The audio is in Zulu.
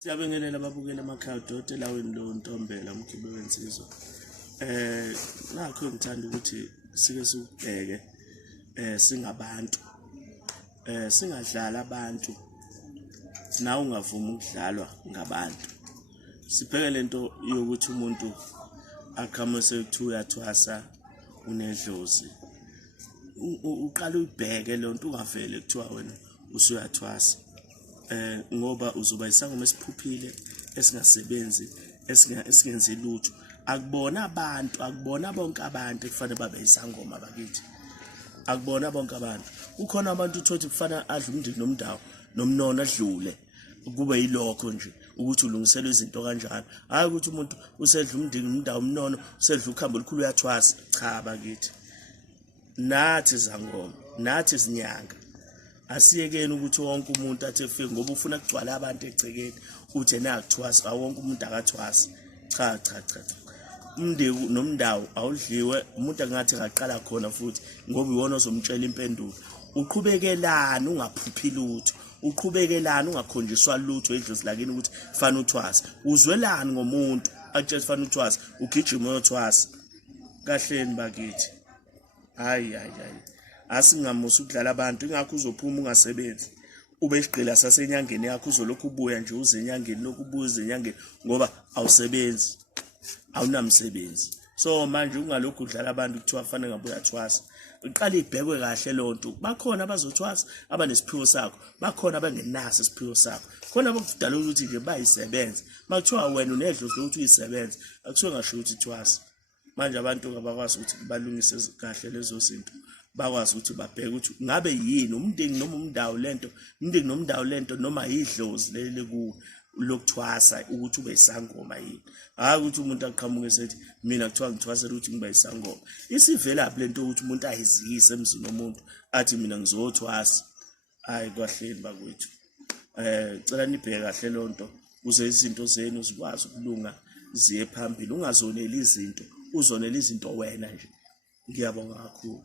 Siyabingelela ababukela emakhaya dotelawini lo Ntombela umkhibe wensizwa. Nakho ngithanda ukuthi sike sikubheke singabantu. Singadlala abantu nawe ungavuma ukudlalwa ngabantu. Sibheke lento yokuthi umuntu akhamuse ukuthi uyathwasa unedlozi. Uqala uyibheke lonto ungavele kuthiwa wena usuyathwasa. Ngoba uzoba isangoma esiphuphile esingasebenzi esingenzi lutho. Akubona bonke abantu ekufanele babe isangoma bakithi. Akubona bonke abantu. Ukhona abantu uthothi kufanele adle umndeni nomndawo nomnono adlule. Kube yilokho nje ukuthi ulungiselwe izinto kanjalo. Hayi ukuthi umuntu usedla umndeni nomndawo umnono usedla ukhambo olukhulu uyathwasa. Cha bakithi. Nathi zangoma, nathi zinyanga. Asiyekeni ukuthi wonke umuntu athi efike ngoba ufuna kugcwala abantu egcekeni uthi nakuthwasa wonke umuntu akathwasa. Cha. Umndeni nomndawo awudliwe umuntu angathi ngaqala khona futhi ngoba iwona ozomtshela impendulo. Uqhubekelana ungaphuphi lutho. Uqhubekelana ungakhonjiswa lutho edlozi lakini ukuthi fana uthwasa. Uzwelani ngomuntu atshela fana uthwasa ugijima uyothwasa. Kahleni bakithi. Hayi. Asingamusa ukudlala abantu ingakho uzophuma ungasebenzi ube isigqila sasenyangeni yakho uzolokhu ubuya nje uze enyangeni lokhu ubuze enyangeni ngoba awusebenzi awunamsebenzi. So manje ungalokhu udlala abantu kuthiwa fanele ngabe uyathwasa. Uqala ibhekwe kahle lonto. Bakhona abazothwasa abanesiphiwo sakho, bakhona abangenaso isiphiwo sakho. Khona abakudala ukuthi nje bayisebenza. Makuthiwa wena unedlozi lokuthi uyisebenza, akusuke ngasho ukuthi thwasa. Manje abantu abakwazi ukuthi balungise kahle lezo zinto. Bakwazi ukuthi babheke ukuthi ngabe yini umndeni noma umndawo lento noma idlozi leli ku lokuthwasa ukuthi ube isangoma yini. Hayi ukuthi umuntu aqhamuke esethi mina kuthiwa ngithwasela ukuthi ngibe isangoma. Isivela lento ukuthi umuntu ayiziyise emzini womuntu athi mina ngizothwasa. Hayi kwahleni bakwethu. Cela nibheke kahle lonto uze izinto zenu zikwazi ukulunga ziye phambili. Ungazonela izinto, uzonela izinto wena nje. Ngiyabonga kakhulu.